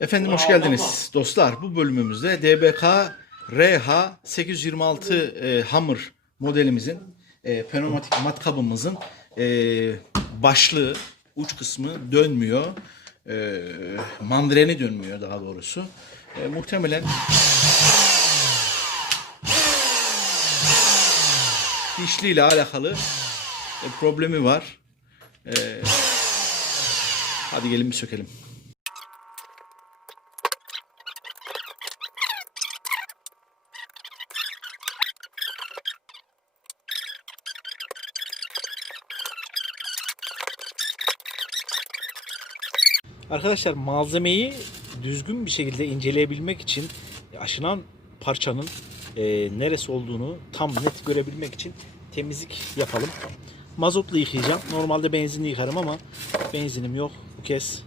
Efendim hoş geldiniz dostlar. Bu bölümümüzde DBK RH 826 e, Hammer modelimizin e, pneumatik matkabımızın e, başlığı uç kısmı dönmüyor. E, mandreni dönmüyor daha doğrusu. E, muhtemelen dişliyle alakalı e, problemi var. E, hadi gelin bir sökelim. Arkadaşlar malzemeyi düzgün bir şekilde inceleyebilmek için aşınan parçanın e, neresi olduğunu tam net görebilmek için temizlik yapalım. Mazotla yıkayacağım. Normalde benzinli yıkarım ama benzinim yok. Bu kez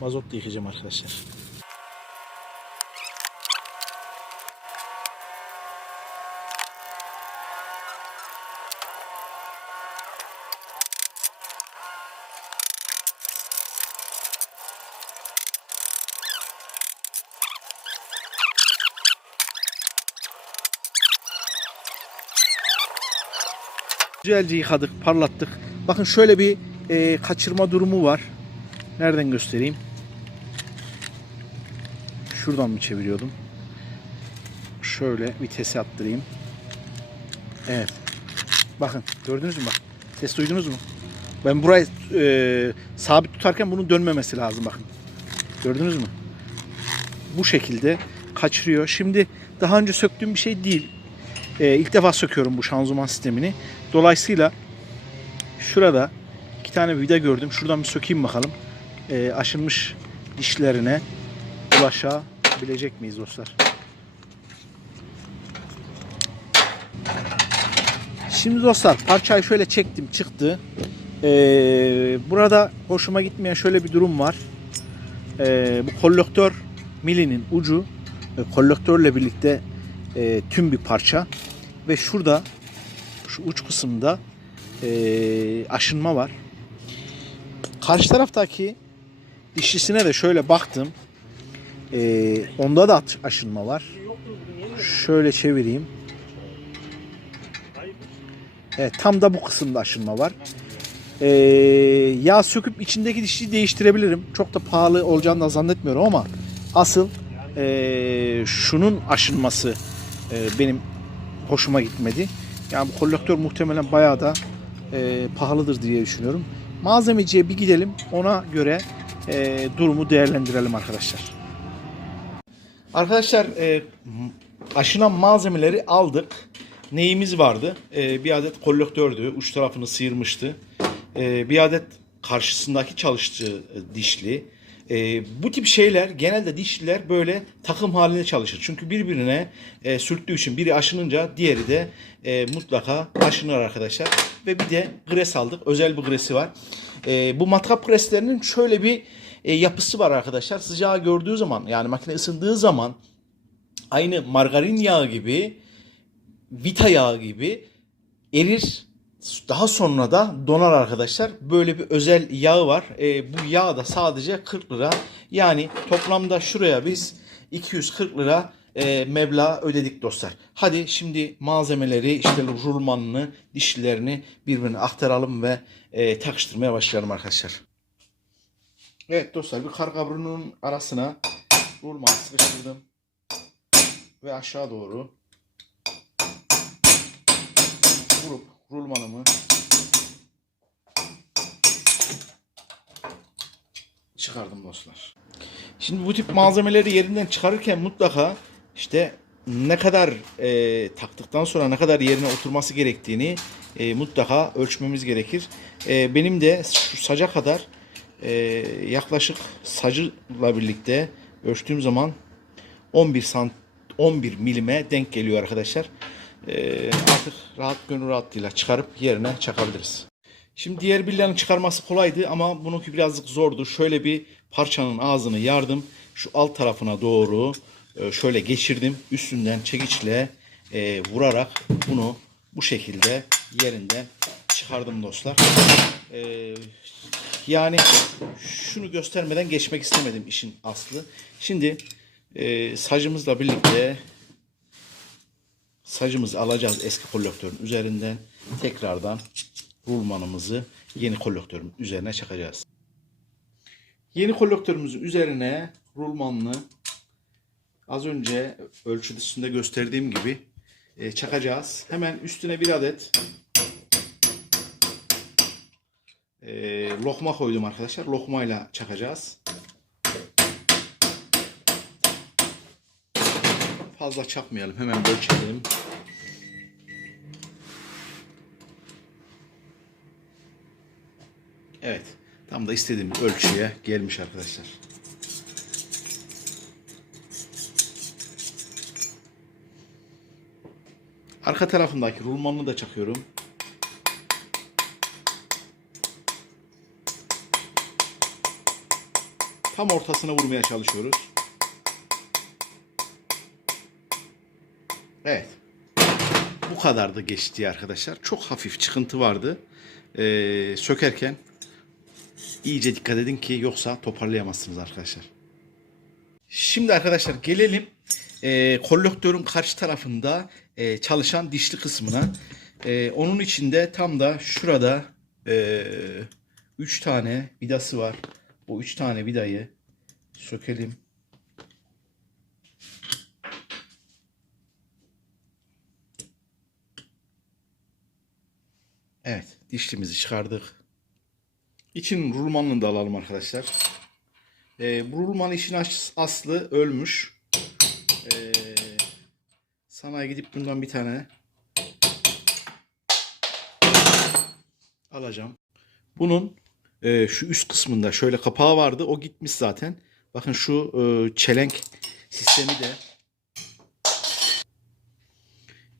mazotla yıkayacağım arkadaşlar. Güzelce yıkadık, parlattık. Bakın şöyle bir e, kaçırma durumu var. Nereden göstereyim? Şuradan mı çeviriyordum? Şöyle vitesi attırayım. Evet. Bakın gördünüz mü bak. Ses duydunuz mu? Ben burayı e, sabit tutarken bunun dönmemesi lazım bakın. Gördünüz mü? Bu şekilde kaçırıyor. Şimdi daha önce söktüğüm bir şey değil. E, ilk defa söküyorum bu şanzıman sistemini. Dolayısıyla şurada iki tane vida gördüm. Şuradan bir sökeyim bakalım. E, aşınmış dişlerine ulaşabilecek miyiz dostlar? Şimdi dostlar parçayı şöyle çektim çıktı. E, burada hoşuma gitmeyen şöyle bir durum var. E, bu kollöktör milinin ucu e, kollöktörle birlikte e, tüm bir parça ve şurada şu uç kısımda e, aşınma var. Karşı taraftaki dişlisine de şöyle baktım. E, onda da aşınma var. Şöyle çevireyim. Evet, tam da bu kısımda aşınma var. E, yağ söküp içindeki dişliyi değiştirebilirim. Çok da pahalı olacağını da zannetmiyorum ama asıl e, şunun aşınması e, benim hoşuma gitmedi. Yani bu kolektör muhtemelen bayağı da e, pahalıdır diye düşünüyorum. Malzemeciye bir gidelim. Ona göre e, durumu değerlendirelim arkadaşlar. Arkadaşlar e, aşınan malzemeleri aldık. Neyimiz vardı? E, bir adet kolektördü. Uç tarafını sıyırmıştı. E, bir adet karşısındaki çalıştığı e, dişli. E, bu tip şeyler genelde dişliler böyle takım halinde çalışır. Çünkü birbirine e, sürttüğü için biri aşınınca diğeri de e, mutlaka aşınır arkadaşlar. Ve bir de gres aldık. Özel bir gresi var. E, bu matkap greslerinin şöyle bir e, yapısı var arkadaşlar. Sıcağı gördüğü zaman yani makine ısındığı zaman aynı margarin yağı gibi vita yağı gibi erir. Daha sonra da donar arkadaşlar. Böyle bir özel yağı var. E, bu yağ da sadece 40 lira. Yani toplamda şuraya biz 240 lira e, meblağ ödedik dostlar. Hadi şimdi malzemeleri işte rulmanını, dişlilerini birbirine aktaralım ve e, takıştırmaya başlayalım arkadaşlar. Evet dostlar bir kar kabuğunun arasına rulmanı sıkıştırdım. Ve aşağı doğru rulmanımı çıkardım dostlar. Şimdi bu tip malzemeleri yerinden çıkarırken mutlaka işte ne kadar e, taktıktan sonra ne kadar yerine oturması gerektiğini e, mutlaka ölçmemiz gerekir. E, benim de şu saca kadar e, yaklaşık sacıyla birlikte ölçtüğüm zaman 11 sant 11 milime denk geliyor arkadaşlar. E, artık rahat gönül rahatlığıyla çıkarıp yerine çakabiliriz. Şimdi diğer bilyanın çıkarması kolaydı ama bununki birazcık zordu. Şöyle bir parçanın ağzını yardım. Şu alt tarafına doğru e, şöyle geçirdim. Üstünden çekiçle e, vurarak bunu bu şekilde yerinden çıkardım dostlar. E, Yani şunu göstermeden geçmek istemedim işin aslı. Şimdi e, sacımızla birlikte sacımızı alacağız eski kolektörün üzerinden. Tekrardan rulmanımızı yeni kolektörün üzerine çakacağız. Yeni kolektörümüzün üzerine rulmanlı az önce ölçü dışında gösterdiğim gibi e, çakacağız. Hemen üstüne bir adet e, lokma koydum arkadaşlar. Lokmayla çakacağız. Fazla çakmayalım. Hemen ölçelim. Evet. Tam da istediğimiz ölçüye gelmiş arkadaşlar. Arka tarafındaki rulmanını da çakıyorum. Tam ortasına vurmaya çalışıyoruz. Evet. Bu kadar da geçti arkadaşlar. Çok hafif çıkıntı vardı. Ee, sökerken iyice dikkat edin ki yoksa toparlayamazsınız arkadaşlar. Şimdi arkadaşlar gelelim e, kolektörün karşı tarafında e, çalışan dişli kısmına. E, onun içinde tam da şurada 3 tane vidası var. O 3 tane vidayı sökelim. Evet, dişlimizi çıkardık. İçin rulmanını da alalım arkadaşlar. Ee, bu rulman işin as- aslı ölmüş. Ee, sanayi gidip bundan bir tane alacağım. Bunun e, şu üst kısmında şöyle kapağı vardı. O gitmiş zaten. Bakın şu e, çelenk sistemi de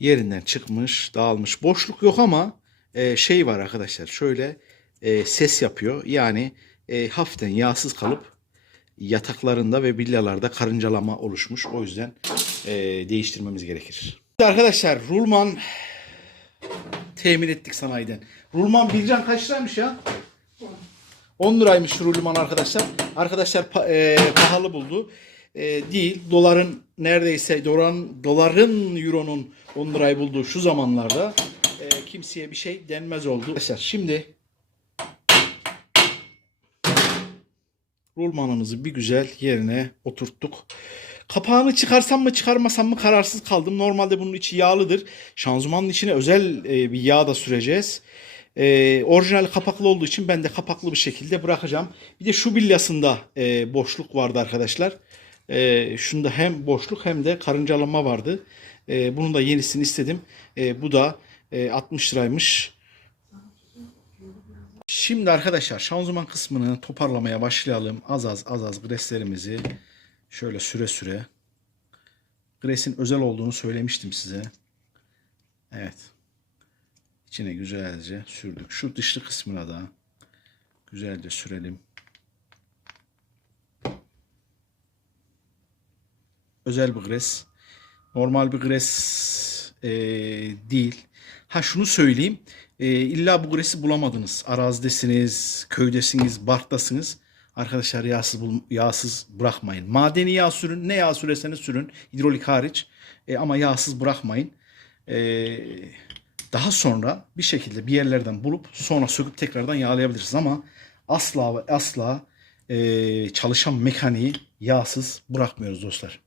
yerinden çıkmış, dağılmış. Boşluk yok ama e, şey var arkadaşlar. Şöyle e, ses yapıyor. Yani e, hafiften yağsız kalıp yataklarında ve villalarda karıncalama oluşmuş. O yüzden e, değiştirmemiz gerekir. Arkadaşlar rulman temin ettik sanayiden. Rulman Bircan kaç liraymış ya? 10 liraymış rulman arkadaşlar. Arkadaşlar pa- e, pahalı buldu. E, değil. Doların neredeyse doların doların euronun 10 lirayı bulduğu şu zamanlarda e, kimseye bir şey denmez oldu. Arkadaşlar şimdi rulmanımızı bir güzel yerine oturttuk. Kapağını çıkarsam mı çıkarmasam mı kararsız kaldım. Normalde bunun içi yağlıdır. Şanzımanın içine özel e, bir yağ da süreceğiz. E, orijinal kapaklı olduğu için ben de kapaklı bir şekilde bırakacağım. Bir de şu bilyasında e, boşluk vardı arkadaşlar. E, şunda hem boşluk hem de karıncalama vardı. E, bunun da yenisini istedim. E, bu da e, 60 liraymış. Şimdi arkadaşlar şanzıman kısmını toparlamaya başlayalım. Az az az az greslerimizi şöyle süre süre. Gresin özel olduğunu söylemiştim size. Evet. İçine güzelce sürdük. Şu dışlı kısmına da güzelce sürelim. Özel bir gres. Normal bir gres e, değil. Ha şunu söyleyeyim. E, illa bu gresi bulamadınız. Arazidesiniz, köydesiniz, barktasınız. Arkadaşlar yağsız, bul- yağsız bırakmayın. Madeni yağ sürün. Ne yağ süreseniz sürün. Hidrolik hariç. E, ama yağsız bırakmayın. E, daha sonra bir şekilde bir yerlerden bulup sonra söküp tekrardan yağlayabilirsiniz. Ama asla ve asla e, çalışan mekaniği yağsız bırakmıyoruz dostlar.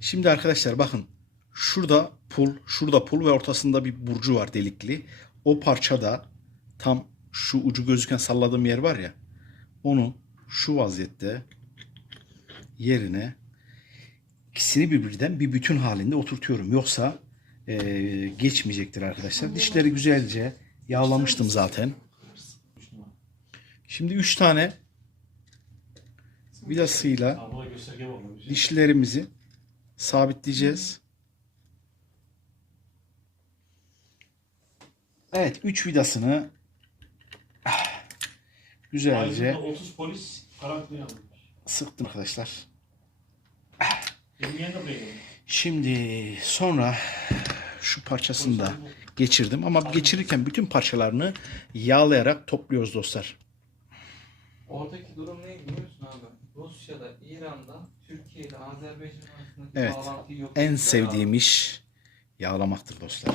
Şimdi arkadaşlar bakın şurada pul, şurada pul ve ortasında bir burcu var delikli. O parçada tam şu ucu gözüken salladığım yer var ya. Onu şu vaziyette yerine ikisini birbirinden bir bütün halinde oturtuyorum. Yoksa eee, geçmeyecektir arkadaşlar. Dişleri güzelce yağlamıştım zaten. Şimdi 3 tane vidasıyla dişlerimizi sabitleyeceğiz. Evet 3 vidasını ah, güzelce Aydın'da 30 polis karantinaya sıktım arkadaşlar. De buraya. Şimdi sonra şu parçasını da geçirdim ama geçirirken bütün parçalarını yağlayarak topluyoruz dostlar. Oradaki durum ne biliyor musun abi? Rusya'da, İran'da, Türkiye ile Azerbaycan arasındaki Evet. bağlantıyı yok. En sevdiğim abi. iş yağlamaktır dostlar.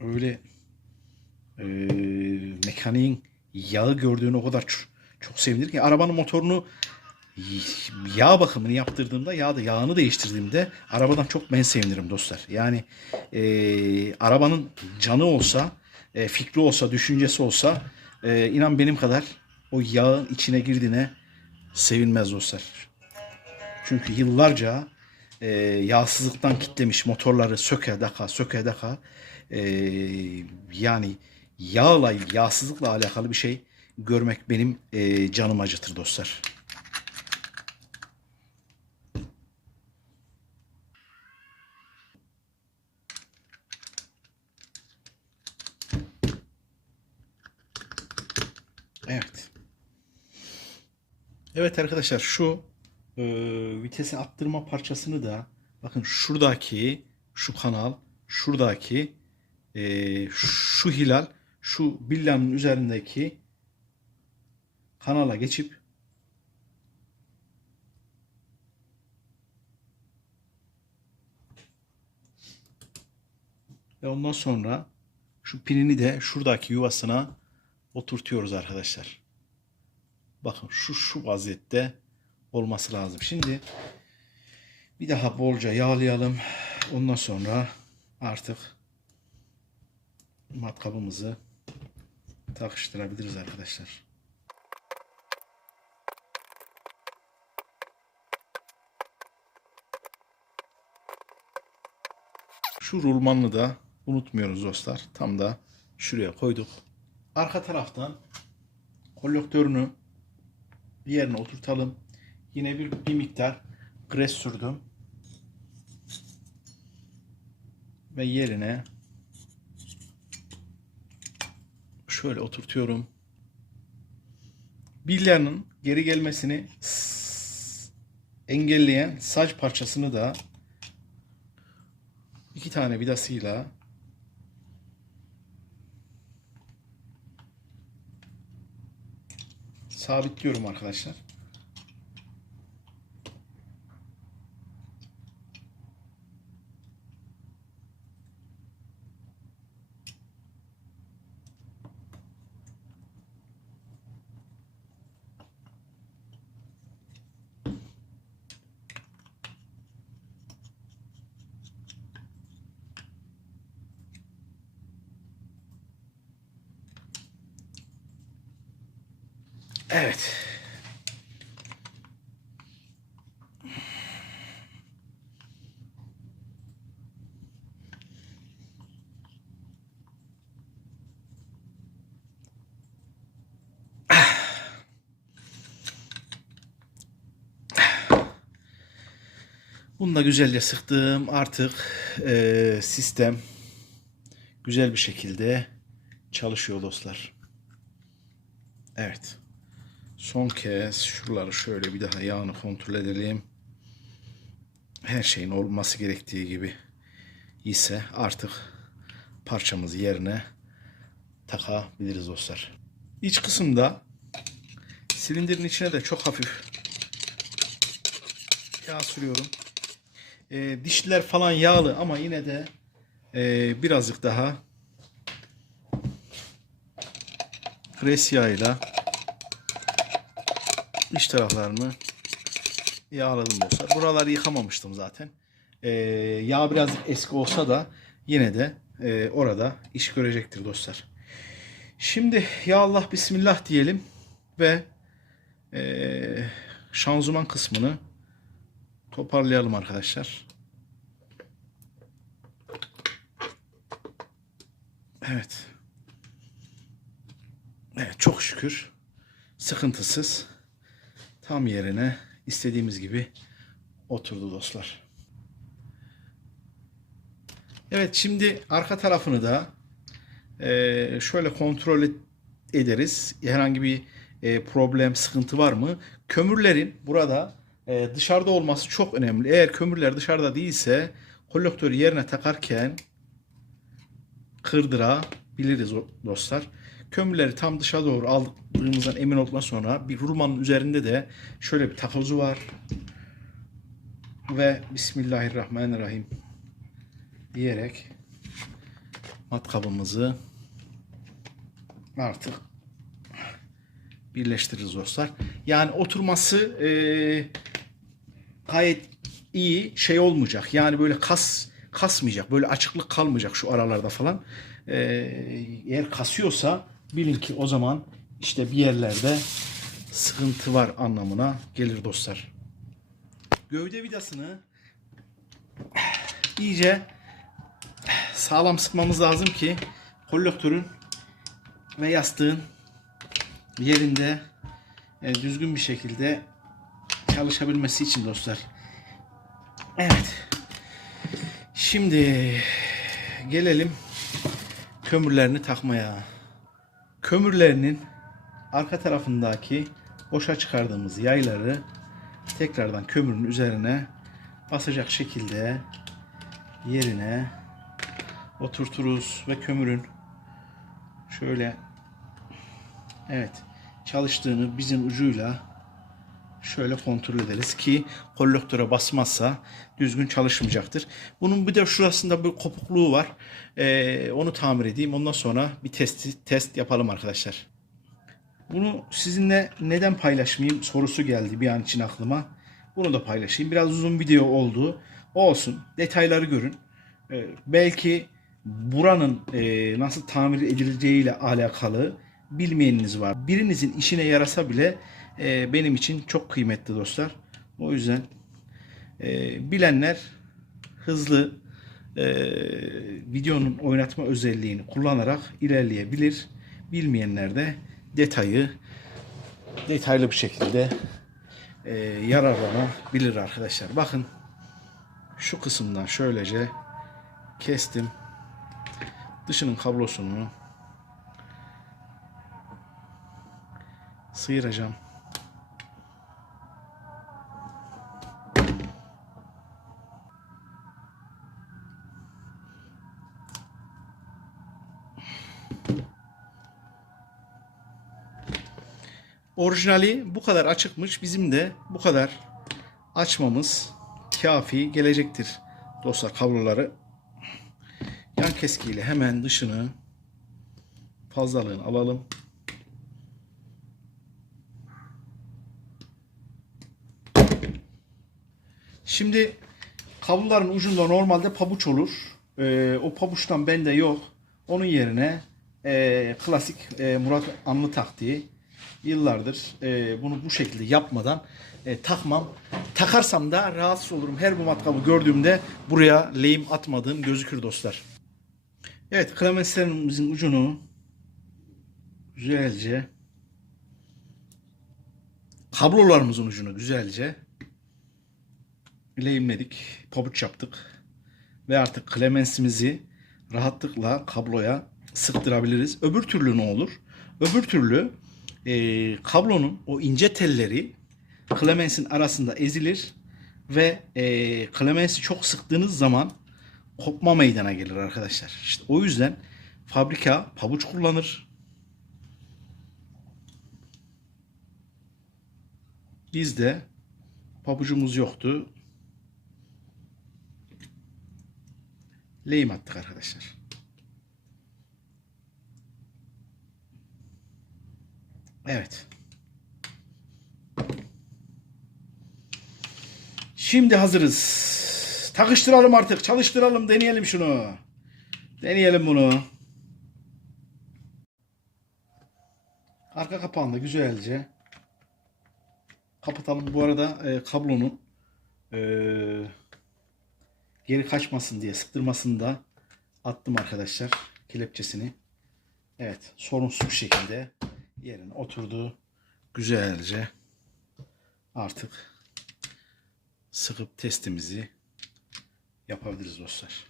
Öyle eee mekaniğin yağı gördüğünü o kadar çok, çok sevinir ki arabanın motorunu yağ bakımını yaptırdığımda yağ da yağını değiştirdiğimde arabadan çok ben sevinirim dostlar. Yani eee, arabanın canı olsa, e, fikri olsa, düşüncesi olsa e, inan benim kadar o yağın içine girdiğine sevinmez dostlar. Çünkü yıllarca e, yağsızlıktan kitlemiş motorları söke daka söke daka e, yani yağla yağsızlıkla alakalı bir şey görmek benim e, canım acıtır dostlar. Evet. Evet arkadaşlar şu e, vitesi attırma parçasını da bakın şuradaki şu kanal şuradaki e, şu hilal şu billanın üzerindeki kanala geçip ve ondan sonra şu pinini de şuradaki yuvasına oturtuyoruz arkadaşlar. Bakın şu şu vaziyette olması lazım. Şimdi bir daha bolca yağlayalım. Ondan sonra artık matkabımızı takıştırabiliriz arkadaşlar. Şu rulmanını da unutmuyoruz dostlar. Tam da şuraya koyduk. Arka taraftan kolektörünü yerine oturtalım. Yine bir, bir miktar gres sürdüm. Ve yerine şöyle oturtuyorum. Bilyanın geri gelmesini engelleyen saç parçasını da iki tane vidasıyla sabitliyorum arkadaşlar. Evet. Bunu da güzelce sıktım. Artık eee, sistem güzel bir şekilde çalışıyor dostlar. Evet. Son kez şuraları şöyle bir daha yağını kontrol edelim. Her şeyin olması gerektiği gibi ise artık parçamızı yerine takabiliriz dostlar. İç kısımda silindirin içine de çok hafif yağ sürüyorum. Ee, dişliler falan yağlı ama yine de ee, birazcık daha gres yağıyla iç taraflarını yağladım dostlar. Buraları yıkamamıştım zaten. Ee, yağ biraz eski olsa da yine de e, orada iş görecektir dostlar. Şimdi ya Allah Bismillah diyelim ve e, şanzıman kısmını toparlayalım arkadaşlar. Evet. Evet çok şükür sıkıntısız tam yerine istediğimiz gibi oturdu dostlar. Evet şimdi arka tarafını da eee, şöyle kontrol ederiz. Herhangi bir eee, problem, sıkıntı var mı? Kömürlerin burada eee, dışarıda olması çok önemli. Eğer kömürler dışarıda değilse kolektörü yerine takarken kırdırabiliriz dostlar. Kömürleri tam dışa doğru aldığımızdan emin olduktan sonra bir rulmanın üzerinde de şöyle bir takozu var. Ve Bismillahirrahmanirrahim diyerek matkabımızı artık birleştiririz dostlar. Yani oturması eee, gayet iyi şey olmayacak. Yani böyle kas kasmayacak. Böyle açıklık kalmayacak şu aralarda falan. Ee, eğer kasıyorsa bilin ki o zaman işte bir yerlerde sıkıntı var anlamına gelir dostlar. Gövde vidasını iyice sağlam sıkmamız lazım ki kollektörün ve yastığın yerinde e, düzgün bir şekilde çalışabilmesi için dostlar. Evet. Şimdi gelelim kömürlerini takmaya. Kömürlerinin arka tarafındaki boşa çıkardığımız yayları tekrardan kömürün üzerine basacak şekilde yerine oturturuz ve kömürün şöyle evet çalıştığını bizim ucuyla şöyle kontrol ederiz ki kollektöre basmazsa düzgün çalışmayacaktır. Bunun bir de şurasında bir kopukluğu var. Ee, onu tamir edeyim. Ondan sonra bir testi, test yapalım arkadaşlar. Bunu sizinle neden paylaşmayayım sorusu geldi bir an için aklıma. Bunu da paylaşayım. Biraz uzun video oldu. Olsun. Detayları görün. Ee, belki buranın e, nasıl tamir edileceğiyle alakalı bilmeyeniniz var. Birinizin işine yarasa bile e, benim için çok kıymetli dostlar. O yüzden e, bilenler hızlı e, videonun oynatma özelliğini kullanarak ilerleyebilir. Bilmeyenler de detayı detaylı bir şekilde e, yararlanabilir arkadaşlar. Bakın şu kısımdan şöylece kestim. Dışının kablosunu sıyıracağım. Orijinali bu kadar açıkmış. Bizim de bu kadar açmamız kafi gelecektir. Dostlar kabloları yan keskiyle hemen dışını fazlalığını alalım. Şimdi kabloların ucunda normalde pabuç olur. Ee, o pabuçtan bende yok. Onun yerine e, klasik e, Murat Anlı taktiği yıllardır e, bunu bu şekilde yapmadan e, takmam. Takarsam da rahatsız olurum. Her bu matkabı gördüğümde buraya lehim atmadığım gözükür dostlar. Evet klemenslerimizin ucunu güzelce kablolarımızın ucunu güzelce lehimledik. Pabuç yaptık. Ve artık klemensimizi rahatlıkla kabloya sıktırabiliriz. Öbür türlü ne olur? Öbür türlü e, kablonun o ince telleri klemensin arasında ezilir ve e, klemensi çok sıktığınız zaman kopma meydana gelir arkadaşlar. İşte o yüzden fabrika pabuç kullanır. Bizde pabucumuz yoktu. Lehim attık arkadaşlar. Evet. Şimdi hazırız. Takıştıralım artık. Çalıştıralım. Deneyelim şunu. Deneyelim bunu. Arka kapağını güzelce kapatalım. Bu arada e, kablonun e, geri kaçmasın diye sıktırmasını da attım arkadaşlar. Kelepçesini. Evet. Sorunsuz bir şekilde yerine oturdu. Güzelce artık sıkıp testimizi yapabiliriz dostlar.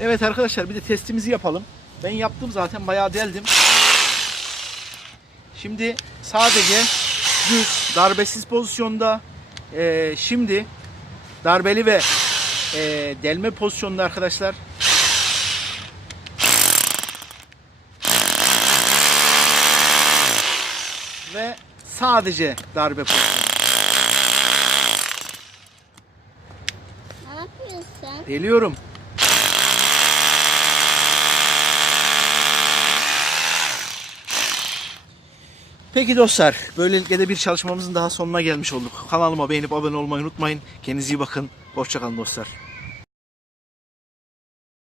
Evet arkadaşlar bir de testimizi yapalım. Ben yaptım zaten bayağı deldim. Şimdi sadece düz darbesiz pozisyonda e, şimdi darbeli ve e, delme pozisyonda arkadaşlar ve sadece darbe pozisyonu. Ne yapıyorsun? Deliyorum. Peki dostlar, böylelikle de bir çalışmamızın daha sonuna gelmiş olduk. Kanalıma beğenip abone olmayı unutmayın. Kendinize iyi bakın. Hoşçakalın dostlar.